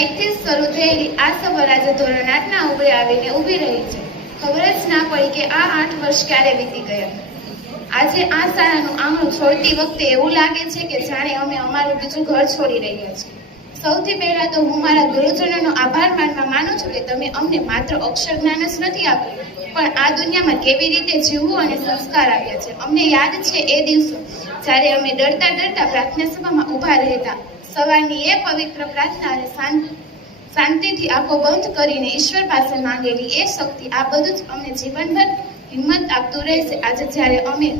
1 થી શરૂ થયેલી આ સફર આજે ધોરણ 8 ના ઉભરે આવીને ઊભી રહી છે. ખબર જ ના પડી કે આ 8 વર્ષ ક્યારે વીતી ગયા. આજે આ શાળાનું આંગણું છોડતી વખતે એવું લાગે છે કે જાણે અમે અમારું બીજું ઘર છોડી રહ્યા છીએ. સૌથી પહેલા તો હું મારા ગુરુજનોનો આભાર માનું છું કે તમે અમને માત્ર અક્ષર જ્ઞાન જ નથી આપ્યું, પણ આ દુનિયામાં કેવી રીતે જીવવું અને સંસ્કાર આપ્યા છે. અમને યાદ છે એ દિવસો જ્યારે અમે ડરતા પ્રાર્થના સભામાં ઊભા રહેતા. સવારની એ પવિત્ર પ્રાર્થના અને શાંતિથી આંખો બંધ કરીને ઈશ્વર પાસે માંગેલી એ શક્તિ, આ બધું જ અમને જીવનભર હિંમત આપતું રહેશે. આજે જ્યારે અમે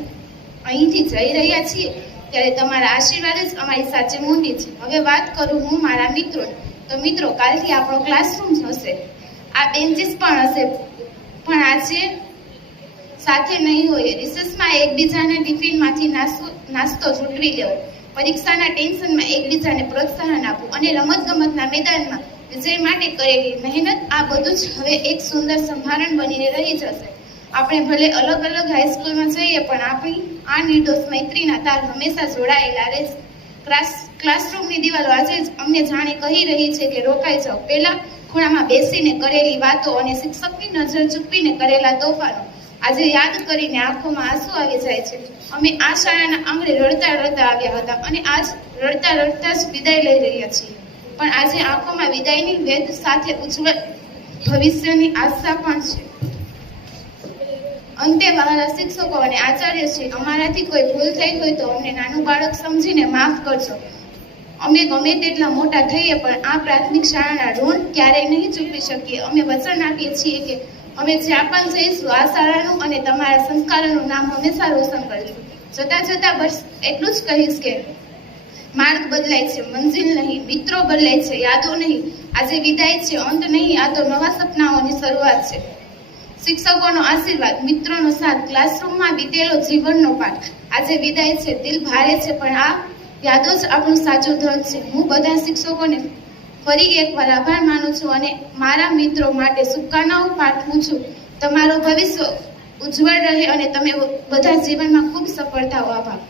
અહીંથી જઈ રહ્યા છીએ ત્યારે તમારા આશીર્વાદ જ અમારી સાચી મૂડી છે. હવે વાત કરું હું મારા મિત્રો. તો મિત્રો, કાલથી આપણો ક્લાસરૂમ હશે, આ બેન્ચીસ પણ હશે, પણ આજે સાથે નહીં હોય. રિસેસમાં એકબીજાને ટિફિનમાંથી નાસ્તો ચૂંટવી લેવો, પરીક્ષાના ટેન્શનમાં એકબીજાને પ્રોત્સાહન આપવું અને રમતગમતના મેદાનમાં વિજય માટે કરેલી મહેનત, આ બધું જ હવે એક સુંદર સંભારણ બનીને રહી જશે. આપણે ભલે અલગ અલગ હાઈસ્કૂલમાં જઈએ, પણ આપણી આ નિર્દોષ મૈત્રીના તાર હંમેશા જોડાયેલા રહેશે. ક્લાસરૂમની દિવાલો આજે જ અમને જાણે કહી રહી છે કે રોકાઈ જાઓ. પહેલા ખૂણામાં બેસીને કરેલી વાતો અને શિક્ષકની નજર ચૂકવીને કરેલા તોફાનો આજે યાદ કરીને આંખોમાં આંસુ આવી જાય છે. અમે આ શાળાના આંગણે રડતા આવ્યા હતા અને આજ રડતા જ વિદાય લઈ રહ્યા છીએ. પણ આજે આંખોમાં વિદાયની વેદ સાથે ઉજ્જવળ ભવિષ્યની આશા પણ છે. અંતે મારા શિક્ષકો અને આચાર્યશ્રી, અમારાથી કોઈ ભૂલ થઈ હોય તો અમને નાનું બાળક સમજીને માફ કરજો. અમે ગમે તેટલા મોટા થઈએ પણ આ પ્રાથમિક શાળાના ઋણ ક્યારેય નહીં ચૂકવી શકીએ. અમે વચન આપીએ છીએ કે અમે જ્યાં પણ જઈશું આ શાળાનું અને તમારા સંસ્કારોનું નામ હંમેશા રોશન કરીશું. જતા બસ એટલું જ કહીશ કે માર્ગ બદલાય છે, મંજિલ નહીં. મિત્રો બદલાય છે, યાદો નહીં. આજે વિદાય છે, અંત નહીં. આ તો નવા સપનાઓની શરૂઆત છે. શિક્ષકોનો આશીર્વાદ, મિત્રોનો સાથ, ક્લાસરૂમમાં બીતેલો જીવનનો પાઠ, આજે વિદાય છે. દિલ ભારે છે, પણ આ યાદો જ આપણું સાચું ધન છે. હું બધા શિક્ષકોને ફરી એકવાર આભાર માનું છું અને મારા મિત્રો માટે શુભકામનાઓ પાઠવું છું. તમારું ભવિષ્ય ઉજ્જવળ રહે અને તમે બધા જીવનમાં ખૂબ સફળ થાઓ. આભાર.